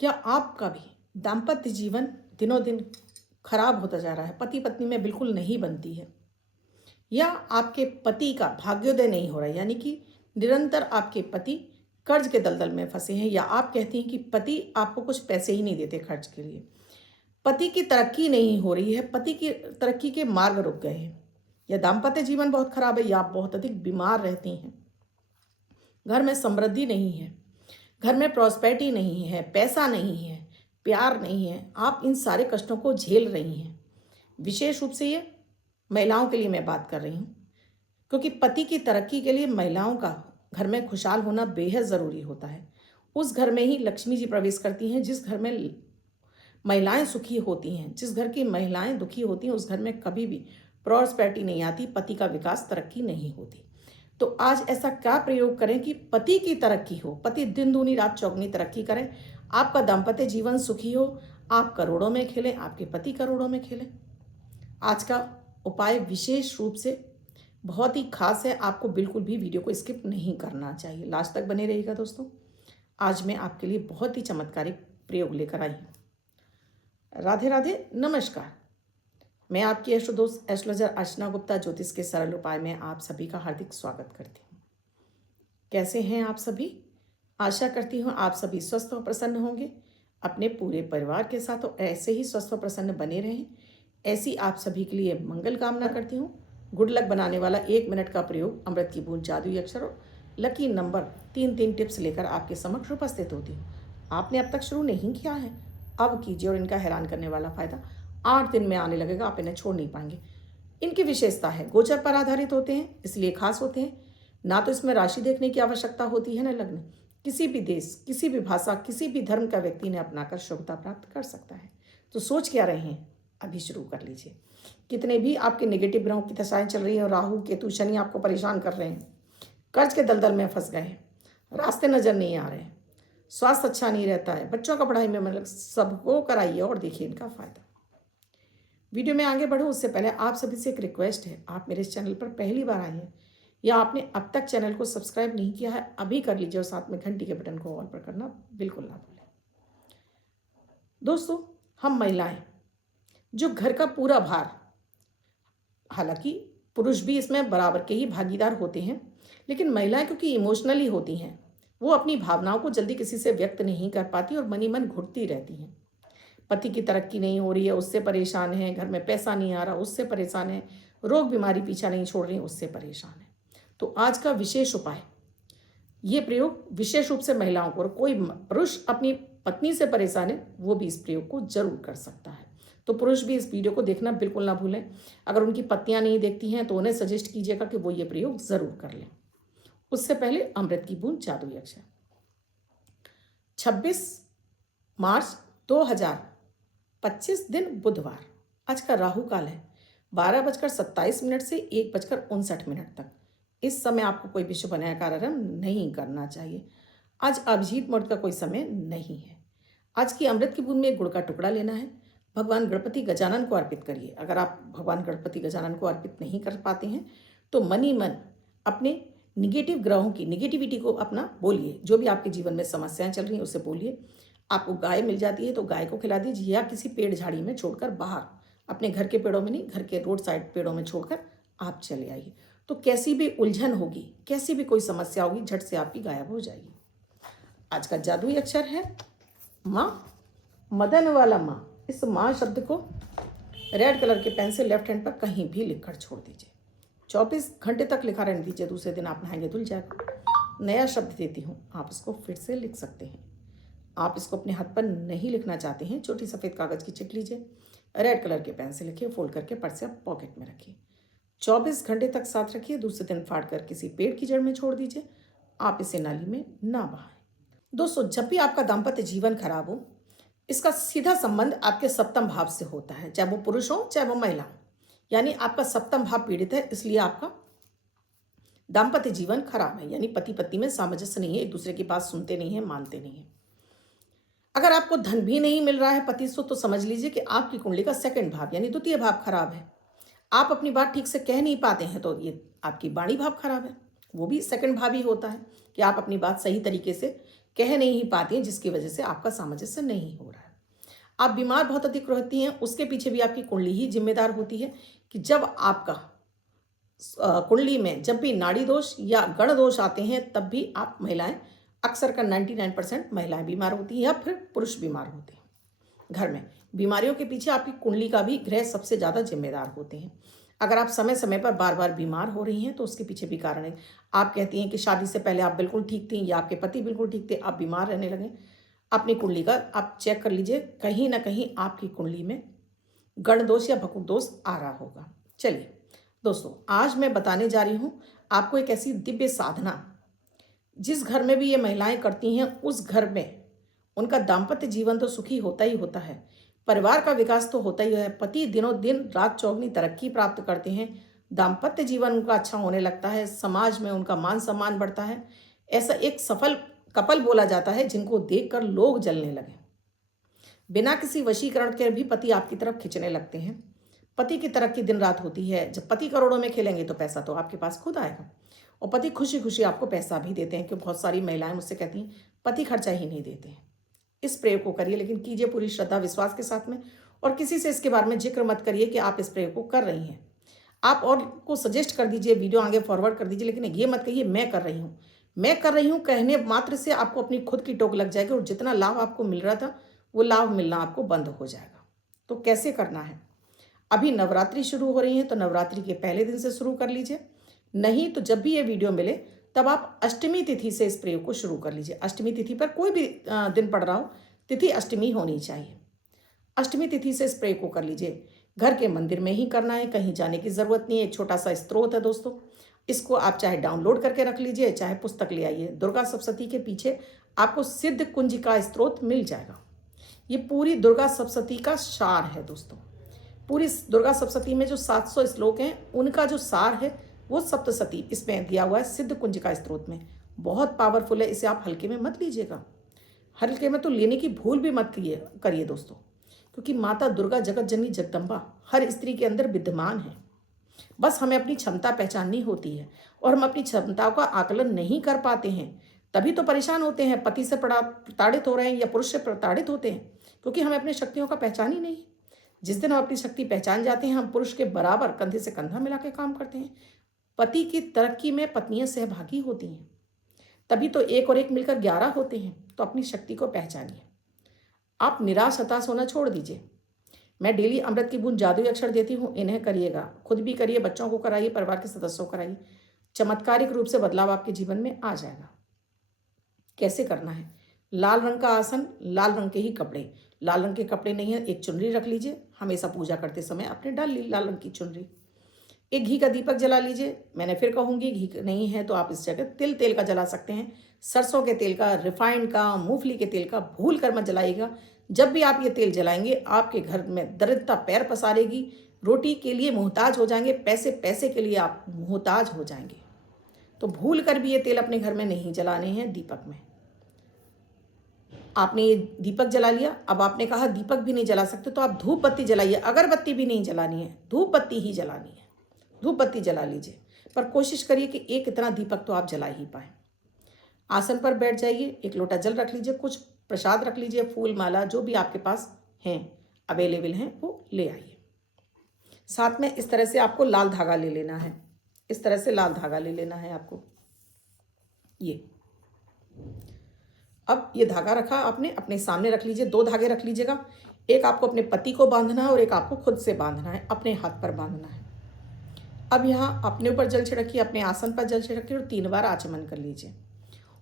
क्या आपका भी दाम्पत्य जीवन दिनों दिन खराब होता जा रहा है, पति पत्नी में बिल्कुल नहीं बनती है, या आपके पति का भाग्योदय नहीं हो रहा है, यानी कि निरंतर आपके पति कर्ज के दलदल में फंसे हैं, या आप कहती हैं कि पति आपको कुछ पैसे ही नहीं देते खर्च के लिए, पति की तरक्की नहीं हो रही है, पति की तरक्की के मार्ग रुक गए हैं, या दाम्पत्य जीवन बहुत खराब है, या आप बहुत अधिक बीमार रहती हैं, घर में समृद्धि नहीं है, घर में प्रॉस्पेरिटी नहीं है, पैसा नहीं है, प्यार नहीं है, आप इन सारे कष्टों को झेल रही हैं। विशेष रूप से ये महिलाओं के लिए मैं बात कर रही हूँ, क्योंकि पति की तरक्की के लिए महिलाओं का घर में खुशहाल होना बेहद ज़रूरी होता है। उस घर में ही लक्ष्मी जी प्रवेश करती हैं जिस घर में महिलाएं सुखी होती हैं। जिस घर की महिलाएं दुखी होती हैं उस घर में कभी भी प्रॉस्पेरिटी नहीं आती, पति का विकास, तरक्की नहीं होती। तो आज ऐसा क्या प्रयोग करें कि पति की तरक्की हो, पति दिन दूनी रात चौगुनी तरक्की करें, आपका दाम्पत्य जीवन सुखी हो, आप करोड़ों में खेलें, आपके पति करोड़ों में खेलें। आज का उपाय विशेष रूप से बहुत ही खास है, आपको बिल्कुल भी वीडियो को स्किप नहीं करना चाहिए, लास्ट तक बने रहिएगा दोस्तों। आज मैं आपके लिए बहुत ही चमत्कारिक प्रयोग लेकर आई हूँ। राधे राधे, नमस्कार। मैं आपकी एस्ट्रो दोस्त एस्ट्रोलॉजर अर्चना गुप्ता ज्योतिष के सरल उपाय में आप सभी का हार्दिक स्वागत करती हूँ। कैसे हैं आप सभी? आशा करती हूँ आप सभी स्वस्थ और प्रसन्न होंगे, अपने पूरे परिवार के साथ और ऐसे ही स्वस्थ और प्रसन्न बने रहें, ऐसी आप सभी के लिए मंगल कामना करती हूँ। गुड लक बनाने वाला 1 मिनट का प्रयोग, अमृत की बूंद, जादुई अक्षर और लकी नंबर 3 टिप्स लेकर आपके समक्ष उपस्थित होती हूँ। आपने अब तक शुरू नहीं किया है, अब कीजिए और इनका हैरान करने वाला फायदा 8 दिन में आने लगेगा, आप इन्हें छोड़ नहीं पाएंगे। इनकी विशेषता है गोचर पर आधारित होते हैं, इसलिए खास होते हैं। ना तो इसमें राशि देखने की आवश्यकता होती है न लग्न। किसी भी देश, किसी भी भाषा, किसी भी धर्म का व्यक्ति इन्हें अपनाकर शुभता प्राप्त कर सकता है। तो सोच क्या रहे हैं, अभी शुरू कर लीजिए। कितने भी आपके नेगेटिव ग्रहों की दशाएं चल रही हैं और राहु केतु शनि आपको परेशान कर रहे हैं, कर्ज के दलदल में फंस गए हैं, रास्ते नजर नहीं आ रहे हैं, स्वास्थ्य अच्छा नहीं रहता है, बच्चों का पढ़ाई में मतलब सबको कराइए और देखिए इनका फायदा। वीडियो में आगे बढ़ूं उससे पहले आप सभी से एक रिक्वेस्ट है, आप मेरे इस चैनल पर पहली बार आए हैं या आपने अब तक चैनल को सब्सक्राइब नहीं किया है, अभी कर लीजिए और साथ में घंटी के बटन को ऑल पर करना बिल्कुल ना भूलें। दोस्तों, हम महिलाएं जो घर का पूरा भार, हालांकि पुरुष भी इसमें बराबर के ही भागीदार होते हैं, लेकिन महिलाएं क्योंकि इमोशनली होती हैं, वो अपनी भावनाओं को जल्दी किसी से व्यक्त नहीं कर पाती और मन ही मन घुटती रहती हैं। पति की तरक्की नहीं हो रही है, उससे परेशान है, घर में पैसा नहीं आ रहा, उससे परेशान है, रोग बीमारी पीछा नहीं छोड़ रही, उससे परेशान है। तो आज का विशेष उपाय, ये प्रयोग विशेष रूप से महिलाओं को, और कोई पुरुष अपनी पत्नी से परेशान है वो भी इस प्रयोग को जरूर कर सकता है। तो पुरुष भी इस वीडियो को देखना बिल्कुल ना भूलें। अगर उनकी पत्नियां नहीं देखती हैं तो उन्हें सजेस्ट कीजिएगा कि वो ये प्रयोग जरूर कर लें। उससे पहले अमृत की बूंद, जादुई अक्षर। 26 मार्च 2025 दिन बुधवार, आज का राहु काल है 12:27 से 1:59 तक। इस समय आपको कोई भी शुभ नया कार्यक्रम नहीं करना चाहिए। आज अभिजीत मुहूर्त का कोई समय नहीं है। आज की अमृत की बूंद में एक गुड़ का टुकड़ा लेना है, भगवान गणपति गजानन को अर्पित करिए। अगर आप भगवान गणपति गजानन को अर्पित नहीं कर पाते हैं तो मन ही मन अपने निगेटिव ग्रहों की निगेटिविटी को अपना बोलिए, जो भी आपके जीवन में समस्याएं चल रही हैं उसे बोलिए। आपको गाय मिल जाती है तो गाय को खिला दीजिए, या किसी पेड़ झाड़ी में छोड़कर बाहर, अपने घर के पेड़ों में नहीं, घर के रोड साइड पेड़ों में छोड़कर आप चले आइए। तो कैसी भी उलझन होगी, कैसी भी कोई समस्या होगी, झट से आपकी गायब हो जाएगी। आज का जादुई अक्षर है माँ, मदन वाला माँ। इस माँ शब्द को रेड कलर के पेन से लेफ्ट हैंड पर कहीं भी लिखकर छोड़ दीजिए। 24 घंटे तक लिखा रहने दीजिए, दूसरे दिन आप नहाएंगे धुल जाएगा। नया शब्द देती हूँ, आप इसको फिर से लिख सकते हैं। आप इसको अपने हाथ पर नहीं लिखना चाहते हैं, छोटी सफ़ेद कागज़ की चिट लीजिए, रेड कलर के पेन से लिखिए, फोल्ड करके पर्स या पॉकेट में रखिए। 24 घंटे तक साथ रखिए, दूसरे दिन फाड़ कर किसी पेड़ की जड़ में छोड़ दीजिए। आप इसे नाली में ना बहाएं। दोस्तों, जब भी आपका दाम्पत्य जीवन खराब हो, इसका सीधा संबंध आपके सप्तम भाव से होता है, चाहे वो पुरुष हो चाहे वो महिला हो। यानी आपका सप्तम भाव पीड़ित है, इसलिए आपका दाम्पत्य जीवन खराब है। यानी पति पत्नी में सामंजस्य नहीं है, एक दूसरे की बात सुनते नहीं है, मानते नहीं है। अगर आपको धन भी नहीं मिल रहा है पति से, तो समझ लीजिए कि आपकी कुंडली का सेकंड भाव यानी द्वितीय भाव खराब है। आप अपनी बात ठीक से कह नहीं पाते हैं तो ये आपकी वाणी भाव खराब है। वो भी सेकंड भाव ही होता है कि आप अपनी बात सही तरीके से कह नहीं पाती हैं, जिसकी वजह से आपका सामंजस्य नहीं हो रहा है। आप बीमार बहुत अधिक रहती हैं, उसके पीछे भी आपकी कुंडली ही जिम्मेदार होती है कि जब आपका कुंडली में जब भी नाड़ी दोष या गण दोष आते हैं, तब भी आप महिलाएं, अक्सर का 99% महिलाएं बीमार होती हैं या फिर पुरुष बीमार होते हैं। घर में बीमारियों के पीछे आपकी कुंडली का भी ग्रह सबसे ज़्यादा जिम्मेदार होते हैं। अगर आप समय समय पर बार बार बीमार हो रही हैं तो उसके पीछे भी कारण है। आप कहती हैं कि शादी से पहले आप बिल्कुल ठीक थी या आपके पति बिल्कुल ठीक थे, आप बीमार रहने लगे। अपनी कुंडली का आप चेक कर लीजिए, कहीं ना कहीं आपकी कुंडली में गण दोष या भकुट दोष आ रहा होगा। चलिए दोस्तों, आज मैं बताने जा रही हूँ आपको एक ऐसी दिव्य साधना, जिस घर में भी ये महिलाएं करती हैं उस घर में उनका दाम्पत्य जीवन तो सुखी होता ही होता है, परिवार का विकास तो होता ही है, पति दिनों दिन रात चौगुनी तरक्की प्राप्त करते हैं, दाम्पत्य जीवन उनका अच्छा होने लगता है, समाज में उनका मान सम्मान बढ़ता है। ऐसा एक सफल कपल बोला जाता है जिनको देखकर लोग जलने लगे। बिना किसी वशीकरण के भी पति आपकी तरफ खिंचने लगते हैं। पति की तरक्की दिन रात होती है। जब पति करोड़ों में खेलेंगे तो पैसा तो आपके पास खुद आएगा, और पति खुशी खुशी आपको पैसा भी देते हैं। क्योंकि बहुत सारी महिलाएं मुझसे कहती हैं पति खर्चा ही नहीं देते हैं। इस प्रयोग को करिए, लेकिन कीजिए पूरी श्रद्धा विश्वास के साथ में, और किसी से इसके बारे में जिक्र मत करिए कि आप इस प्रयोग को कर रही हैं। आप और को सजेस्ट कर दीजिए, वीडियो आगे फॉरवर्ड कर दीजिए, लेकिन ये मत कहिए मैं कर रही हूँ। मैं कर रही हूँ कहने मात्र से आपको अपनी खुद की टोक लग जाएगी, और जितना लाभ आपको मिल रहा था वो लाभ मिलना आपको बंद हो जाएगा। तो कैसे करना है? अभी नवरात्रि शुरू हो रही है तो नवरात्रि के पहले दिन से शुरू कर लीजिए, नहीं तो जब भी ये वीडियो मिले तब आप अष्टमी तिथि से इस प्रयोग को शुरू कर लीजिए। अष्टमी तिथि पर कोई भी दिन पड़ रहा हो, तिथि अष्टमी होनी चाहिए। अष्टमी तिथि से इस प्रयोग को कर लीजिए। घर के मंदिर में ही करना है, कहीं जाने की जरूरत नहीं है। एक छोटा सा स्त्रोत है दोस्तों, इसको आप चाहे डाउनलोड करके रख लीजिए, चाहे पुस्तक ले आइए। दुर्गा सप्तशती के पीछे आपको सिद्ध कुंज का स्त्रोत मिल जाएगा। ये पूरी दुर्गा सप्तशती का सार है दोस्तों। पूरी दुर्गा सप्तशती में जो 700 श्लोक हैं उनका जो सार है वो सप्तशती इसमें दिया हुआ है, सिद्ध कुंज का स्त्रोत में। बहुत पावरफुल है, इसे आप हल्के में मत लीजिएगा। हल्के में तो लेने की भूल भी मत करिए दोस्तों, क्योंकि माता दुर्गा जगत जननी जगदम्बा हर स्त्री के अंदर विद्यमान है। बस हमें अपनी क्षमता पहचाननी होती है, और हम अपनी क्षमताओं का आकलन नहीं कर पाते हैं, तभी तो परेशान होते हैं। पति से प्रताड़ित हो रहे हैं या पुरुष से प्रताड़ित होते हैं, क्योंकि हमें अपनी शक्तियों का पहचान ही नहीं। जिस दिन हम अपनी शक्ति पहचान जाते हैं, हम पुरुष के बराबर कंधे से कंधा मिला के काम करते हैं। पति की तरक्की में पत्नियां सहभागी होती हैं, तभी तो 1 और 1 मिलकर 11 होते हैं। तो अपनी शक्ति को पहचानिए। आप निराश हताश होना छोड़ दीजिए। मैं डेली अमृत की बूंद जादुई अक्षर देती हूँ, इन्हें करिएगा, खुद भी करिए, बच्चों को कराइए, परिवार के सदस्यों को कराइए। चमत्कारिक रूप से बदलाव आपके जीवन में आ जाएगा। कैसे करना है? लाल रंग का आसन, लाल रंग के ही कपड़े। लाल रंग के कपड़े नहीं है, एक चुनरी रख लीजिए, हमेशा पूजा करते समय आपने डाल ली लाल रंग की चुनरी। एक घी का दीपक जला लीजिए। मैंने फिर कहूँगी, घी नहीं है तो आप इस जगह तेल का जला सकते हैं। सरसों के तेल का, रिफाइंड का, मूंगफली के तेल का भूल कर मत जलाइएगा। जब भी आप ये तेल जलाएंगे आपके घर में दरिद्रता पैर पसारेगी, रोटी के लिए मोहताज हो जाएंगे, पैसे के लिए आप मोहताज हो जाएंगे। तो भूल कर भी ये तेल अपने घर में नहीं जलाने हैं दीपक में। आपने ये दीपक जला लिया, अब आपने कहा दीपक भी नहीं जला सकते तो आप धूप बत्ती जलाइए। अगरबत्ती भी नहीं जलानी है, धूप बत्ती ही जलानी है। धूप बत्ती जला लीजिए, पर कोशिश करिए कि एक इतना दीपक तो आप जला ही पाए। आसन पर बैठ जाइए, एक लोटा जल रख लीजिए, कुछ प्रसाद रख लीजिए, फूल माला जो भी आपके पास हैं, अवेलेबल हैं, वो ले आइए। साथ में इस तरह से आपको लाल धागा ले लेना है। इस तरह से लाल धागा ले लेना है आपको। ये अब ये धागा रखा आपने, अपने सामने रख लीजिए। 2 धागे रख लीजिएगा, एक आपको अपने पति को बांधना है और एक आपको खुद से बांधना है, अपने हाथ पर बांधना है। अब यहाँ अपने ऊपर जल छिड़किए, अपने आसन पर जल छिड़किए और 3 बार आचमन कर लीजिए।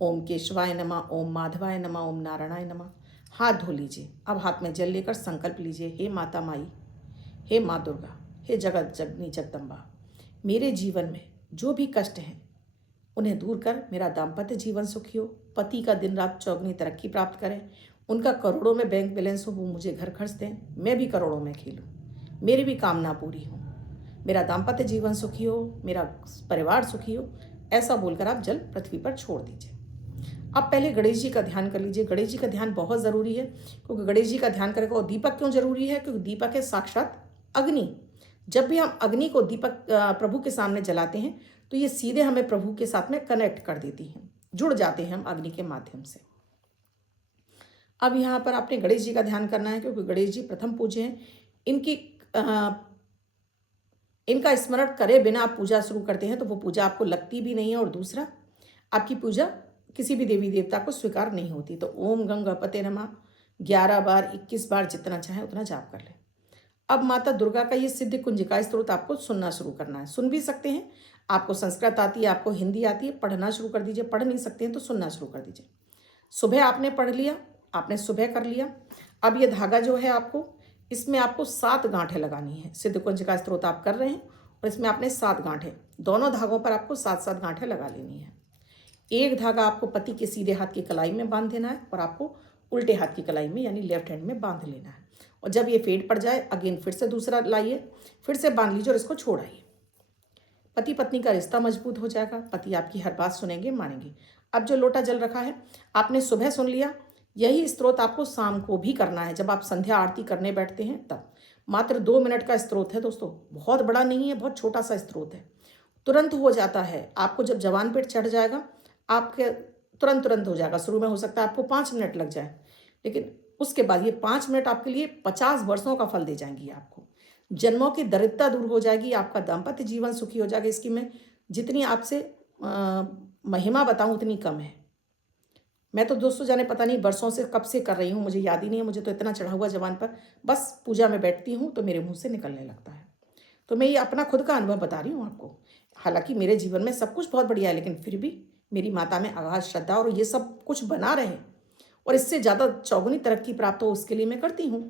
ओम केशवाय नमः, ओम माधवाय नमः, ओम नारायणाय नमः। हाथ धो लीजिए। अब हाथ में जल लेकर संकल्प लीजिए, हे माता माई, हे माँ दुर्गा, हे जगत जननी जगदम्बा, मेरे जीवन में जो भी कष्ट हैं उन्हें दूर कर मेरा दाम्पत्य जीवन सुखी हो, पति का दिन रात चौगुनी तरक्की प्राप्त करें, उनका करोड़ों में बैंक बैलेंस हो, वो मुझे घर खर्च दें, मैं भी करोड़ों में खेलूँ, मेरी भी कामना पूरी हो, मेरा दाम्पत्य जीवन सुखी हो, मेरा परिवार सुखी हो। ऐसा बोलकर आप जल पृथ्वी पर छोड़ दीजिए। अब पहले गणेश जी का ध्यान कर लीजिए। गणेश जी का ध्यान बहुत ज़रूरी है, क्योंकि गणेश जी का ध्यान करेगा। और दीपक क्यों जरूरी है? क्योंकि दीपक है साक्षात अग्नि। जब भी हम अग्नि को दीपक प्रभु के सामने जलाते हैं तो ये सीधे हमें प्रभु के साथ में कनेक्ट कर देती हैं, जुड़ जाते हैं हम अग्नि के माध्यम से। अब यहाँ पर आपने गणेश जी का ध्यान करना है, क्योंकि गणेश जी प्रथम पूज्य हैं। इनकी इनका स्मरण करे बिना आप पूजा शुरू करते हैं तो वो पूजा आपको लगती भी नहीं है, और दूसरा आपकी पूजा किसी भी देवी देवता को स्वीकार नहीं होती। तो ओम गंग गणपते नमः 11 बार, 21 बार, जितना चाहे उतना जाप कर लें। अब माता दुर्गा का ये सिद्ध कुंजिका स्तोत्र आपको सुनना शुरू करना है। सुन भी सकते हैं, आपको संस्कृत आती है, आपको हिंदी आती है, पढ़ना शुरू कर दीजिए। पढ़ नहीं सकते हैं तो सुनना शुरू कर दीजिए। सुबह आपने पढ़ लिया, आपने सुबह कर लिया। अब ये धागा जो है आपको, इसमें आपको 7 गांठें लगानी है। सिद्ध कुंजिका स्तोत्र आप कर रहे हैं और इसमें आपने 7 गांठें, दोनों धागों पर आपको 7-7 गांठें लगा लेनी है। एक धागा आपको पति के सीधे हाथ की कलाई में बांध देना है और आपको उल्टे हाथ की कलाई में यानी लेफ्ट हैंड में बांध लेना है। और जब ये फेड पड़ जाए अगेन फिर से दूसरा लाइए, फिर से बांध लीजिए और इसको छोड़ाइए। पति पत्नी का रिश्ता मजबूत हो जाएगा, पति आपकी हर बात सुनेंगे, मानेंगे। अब जो लोटा जल रखा है आपने सुबह सुन लिया, यही स्तोत्र आपको शाम को भी करना है जब आप संध्या आरती करने बैठते हैं तब। मात्र 2 मिनट का स्तोत्र है दोस्तों, बहुत बड़ा नहीं है, बहुत छोटा सा स्तोत्र है, तुरंत हो जाता है। आपको जब जवान पेट चढ़ जाएगा आपके तुरंत हो जाएगा। शुरू में हो सकता है आपको 5 मिनट लग जाए, लेकिन उसके बाद ये 5 मिनट आपके लिए 50 वर्षों का फल दे जाएंगी। आपको जन्मों की दरिद्रता दूर हो जाएगी, आपका दाम्पत्य जीवन सुखी हो जाएगा। इसकी मैं जितनी आपसे महिमा बताऊं उतनी कम है। मैं तो दोस्तों जाने पता नहीं वर्षों से कब से कर रही हूँ, मुझे याद ही नहीं है। मुझे तो इतना चढ़ा हुआ जवान पर, बस पूजा में बैठती हूँ तो मेरे मुंह से निकलने लगता है। तो मैं ये अपना खुद का अनुभव बता रही हूँ आपको। हालांकि मेरे जीवन में सब कुछ बहुत बढ़िया है, लेकिन फिर भी मेरी माता में अगाध श्रद्धा और ये सब कुछ बना रहे और इससे ज़्यादा चौगुनी तरक्की प्राप्त हो उसके लिए मैं करती हूँ।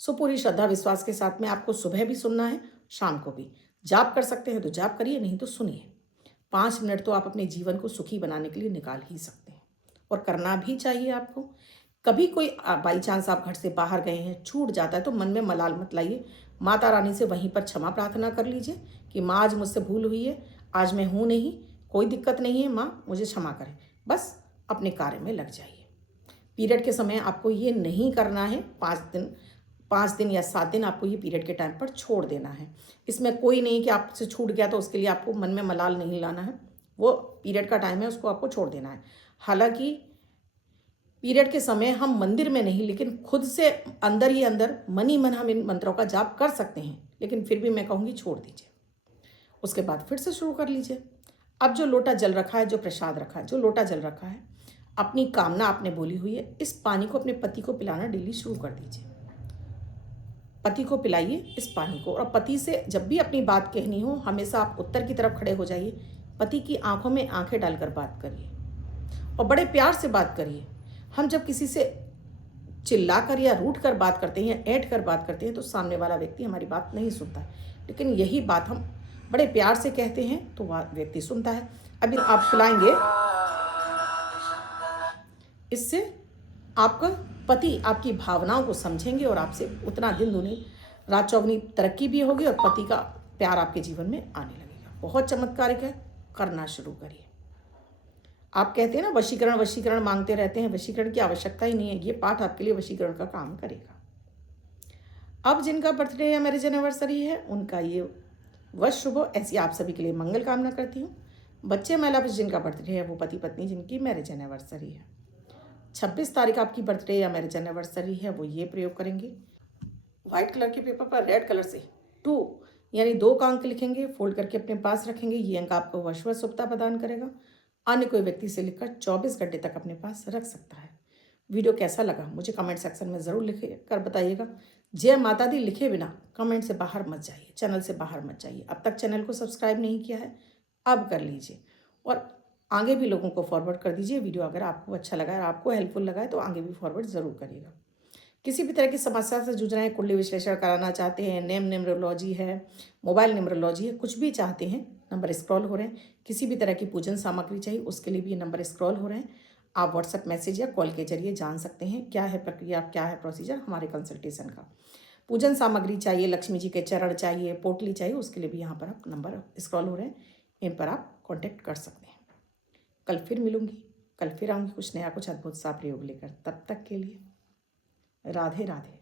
सो पूरी श्रद्धा विश्वास के साथ में आपको सुबह भी सुनना है, शाम को भी। जाप कर सकते हैं तो जाप करिए, नहीं तो सुनिए। 5 मिनट तो आप अपने जीवन को सुखी बनाने के लिए निकाल ही सकते हैं और करना भी चाहिए आपको। कभी कोई बाई चांस आप घर से बाहर गए हैं, छूट जाता है तो मन में मलाल मत लाइए। माता रानी से वहीं पर क्षमा प्रार्थना कर लीजिए कि माँ आज मुझसे भूल हुई है, आज मैं हूँ नहीं, कोई दिक्कत नहीं है माँ, मुझे क्षमा करें। बस अपने कार्य में लग जाइए। पीरियड के समय आपको ये नहीं करना है। 5 दिन या 7 दिन आपको ये पीरियड के टाइम पर छोड़ देना है। इसमें कोई नहीं कि आपसे छूट गया तो उसके लिए आपको मन में मलाल नहीं लाना है। वो पीरियड का टाइम है, उसको आपको छोड़ देना है। हालांकि पीरियड के समय हम मंदिर में नहीं, लेकिन खुद से अंदर ही अंदर मन ही मन हम इन मंत्रों का जाप कर सकते हैं, लेकिन फिर भी मैं कहूँगी छोड़ दीजिए। उसके बाद फिर से शुरू कर लीजिए। अब जो लोटा जल रखा है, जो प्रसाद रखा है, जो लोटा जल रखा है, अपनी कामना आपने बोली हुई है, इस पानी को अपने पति को पिलाना डेली शुरू कर दीजिए। पति को पिलाइए इस पानी को। और पति से जब भी अपनी बात कहनी हो, हमेशा आप उत्तर की तरफ खड़े हो जाइए, पति की आंखों में आंखें डालकर बात करिए और बड़े प्यार से बात करिए। हम जब किसी से चिल्लाकर या रूठ कर बात करते हैं या ऐंठ कर बात करते हैं तो सामने वाला व्यक्ति हमारी बात नहीं सुनता, लेकिन यही बात हम बड़े प्यार से कहते हैं तो वह व्यक्ति सुनता है। अभी आप पिलाएंगे, इससे आपका पति आपकी भावनाओं को समझेंगे और आपसे उतना दिन दूनी रात चौगुनी तरक्की भी होगी और पति का प्यार आपके जीवन में आने लगेगा। बहुत चमत्कारिक है, करना शुरू करिए। आप कहते हैं ना वशीकरण वशीकरण मांगते रहते हैं, वशीकरण की आवश्यकता ही नहीं है। ये पाठ आपके लिए वशीकरण का काम करेगा। अब जिनका बर्थडे या मैरिज एनिवर्सरी है उनका ये वर्ष शुभ हो, ऐसी आप सभी के लिए मंगल कामना करती हूँ। बच्चे महिला जिनका बर्थडे है वो पति पत्नी जिनकी मैरिज एनिवर्सरी है। 26 तारीख आपकी बर्थडे या मैरिज एनिवर्सरी है, वो ये प्रयोग करेंगे। व्हाइट कलर के पेपर पर रेड कलर से 2 यानी 2 का अंक लिखेंगे, फोल्ड करके अपने पास रखेंगे। ये अंक आपको वर्षभर शुभता प्रदान करेगा। अन्य कोई व्यक्ति से लिखकर 24 घंटे तक अपने पास रख सकता है। वीडियो कैसा लगा मुझे कमेंट सेक्शन में ज़रूर लिख कर बताइएगा। जय माता दी लिखे बिना कमेंट से बाहर मत जाइए, चैनल से बाहर मत जाइए। अब तक चैनल को सब्सक्राइब नहीं किया है, अब कर लीजिए और आगे भी लोगों को फॉरवर्ड कर दीजिए। वीडियो अगर आपको अच्छा लगा है, आपको हेल्पफुल लगा है तो आगे भी फॉरवर्ड ज़रूर करिएगा। किसी भी तरह की समस्या से जूझ रहे हैं, कुंडली विश्लेषण कराना चाहते हैं, नेम न्यूमरोलॉजी है, मोबाइल न्यूमरोलॉजी है, कुछ भी चाहते हैं, नंबर स्क्रॉल हो रहे हैं। किसी भी तरह की पूजन सामग्री चाहिए उसके लिए भी ये नंबर स्क्रॉल हो रहे हैं। आप व्हाट्सएप मैसेज या कॉल के जरिए जान सकते हैं क्या है प्रक्रिया, क्या है प्रोसीजर हमारे कंसल्टेशन का। पूजन सामग्री चाहिए, लक्ष्मी जी के चरण चाहिए, पोटली चाहिए, उसके लिए भी यहाँ पर आप नंबर स्क्रॉल हो रहे हैं, इन पर आप कॉन्टैक्ट कर सकते हैं। कल फिर मिलूंगी, कल फिर आऊँगी कुछ नया, कुछ अद्भुत सा प्रयोग लेकर। तब तक के लिए राधे राधे।